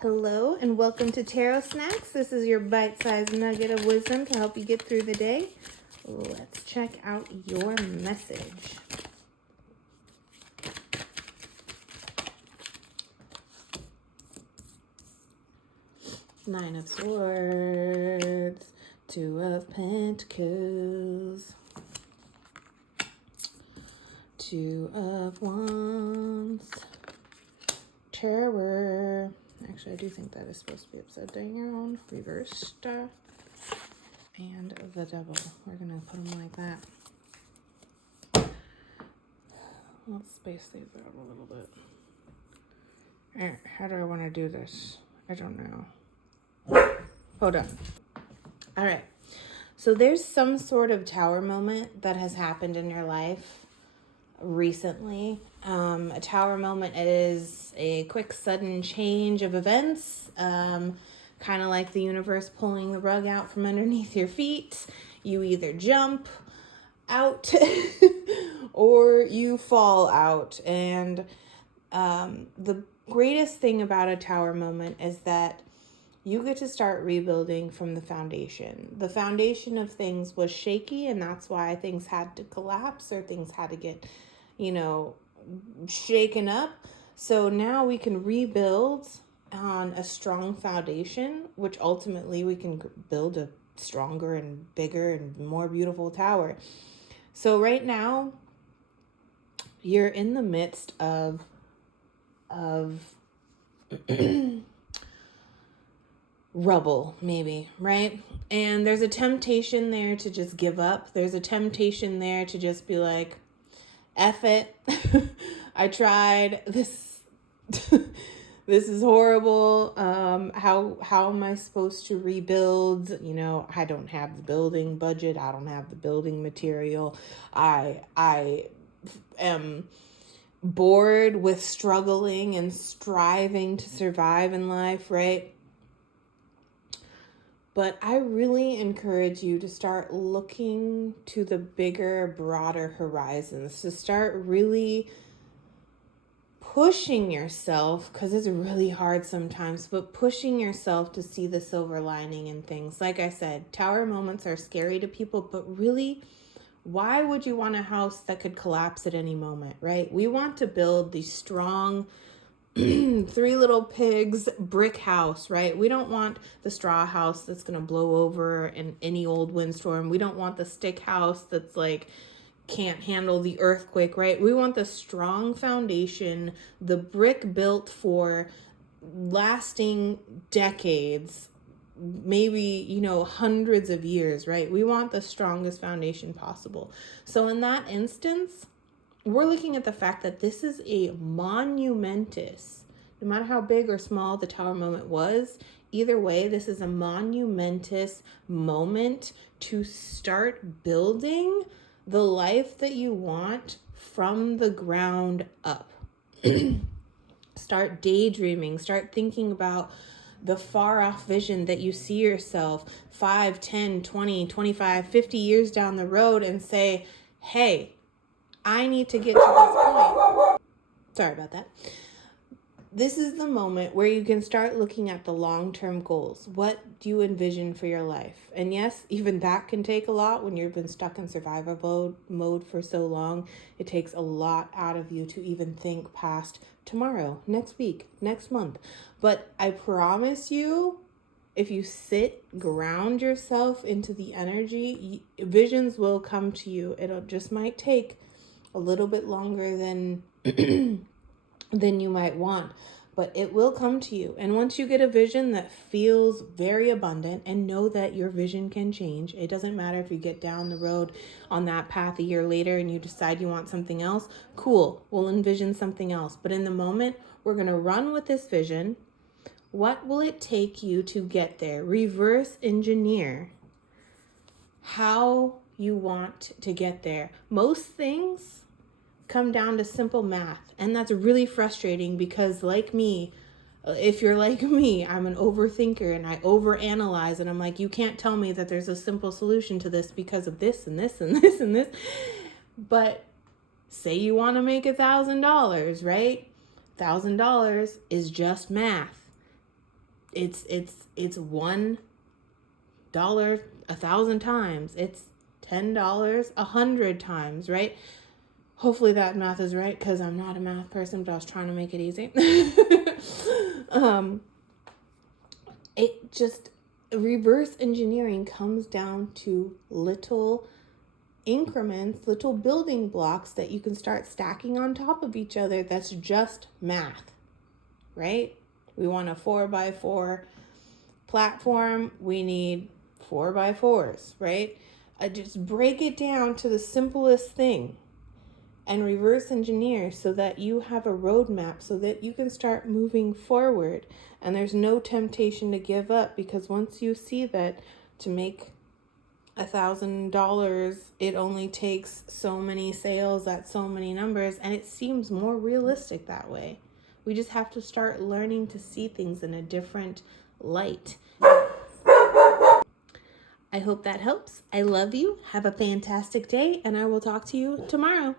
Hello and welcome to Tarot Snacks. This is your bite-sized nugget of wisdom to help you get through the day. Let's check out your message. Nine of Swords, Two of Pentacles, Two of Wands, Terror. Actually, I do think that is supposed to be upside down, reversed, and the Devil. We're going to put them like that. Let's space these out a little bit. How do I want to do this? I don't know. Hold on. All right. So there's some sort of tower moment that has happened in your life recently. A tower moment is a quick, sudden change of events, kind of like the universe pulling the rug out from underneath your feet. You either jump out or you fall out. And the greatest thing about a tower moment is that you get to start rebuilding from the foundation. The foundation of things was shaky, and that's why things had to collapse or things had to get, shaken up. So now we can rebuild on a strong foundation, which ultimately we can build a stronger and bigger and more beautiful tower. So right now, you're in the midst of rubble, maybe, right? And there's a temptation there to just give up. There's a temptation there to just be like, F it. I tried. This is horrible. How am I supposed to rebuild? I don't have the building budget. I don't have the building material. I am bored with struggling and striving to survive in life, right? But I really encourage you to start looking to the bigger, broader horizons, to start really pushing yourself, because it's really hard sometimes, but pushing yourself to see the silver lining in things. Like I said, tower moments are scary to people, but really, why would you want a house that could collapse at any moment, right? We want to build these strong Three Little Pigs brick house, right? We don't want the straw house that's going to blow over in any old windstorm. We don't want the stick house that's like can't handle the earthquake, right? We want the strong foundation, the brick built for lasting decades, maybe, hundreds of years, right? We want the strongest foundation possible. So in that instance, we're looking at the fact that this is a monumentous, no matter how big or small the tower moment was, either way, this is a monumentous moment to start building the life that you want from the ground up. Start daydreaming, start thinking about the far off vision that you see yourself 5, 10, 20, 25, 50 years down the road and say, hey, I need to get to this point. Sorry about that. This is the moment where you can start looking at the long-term goals. What do you envision for your life? And yes, even that can take a lot when you've been stuck in survival mode for so long. It takes a lot out of you to even think past tomorrow, next week, next month. But I promise you, if you ground yourself into the energy, visions will come to you. It just might take a little bit longer than than you might want, but it will come to you. And once you get a vision that feels very abundant, and know that your vision can change, it doesn't matter if you get down the road on that path a year later and you decide you want something else, cool, we'll envision something else. But in the moment, we're going to run with this vision. What will it take you to get there? Reverse engineer how you want to get there. Most things come down to simple math, and that's really frustrating because, like me, if you're like me, I'm an overthinker and I overanalyze, and I'm like, you can't tell me that there's a simple solution to this because of this and this and this and this. But say you want to make $1,000, right? $1,000 is just math. it's $1 1,000 times. It's $10 100 times, right? Hopefully that math is right, because I'm not a math person, but I was trying to make it easy. It just, reverse engineering comes down to little increments, little building blocks that you can start stacking on top of each other. That's just math, right? We want a 4x4 platform. We need 4x4s, right? I just break it down to the simplest thing and reverse engineer so that you have a roadmap so that you can start moving forward. And there's no temptation to give up, because once you see that to make $1,000, it only takes so many sales at so many numbers, and it seems more realistic that way. We just have to start learning to see things in a different light. I hope that helps. I love you. Have a fantastic day, and I will talk to you tomorrow.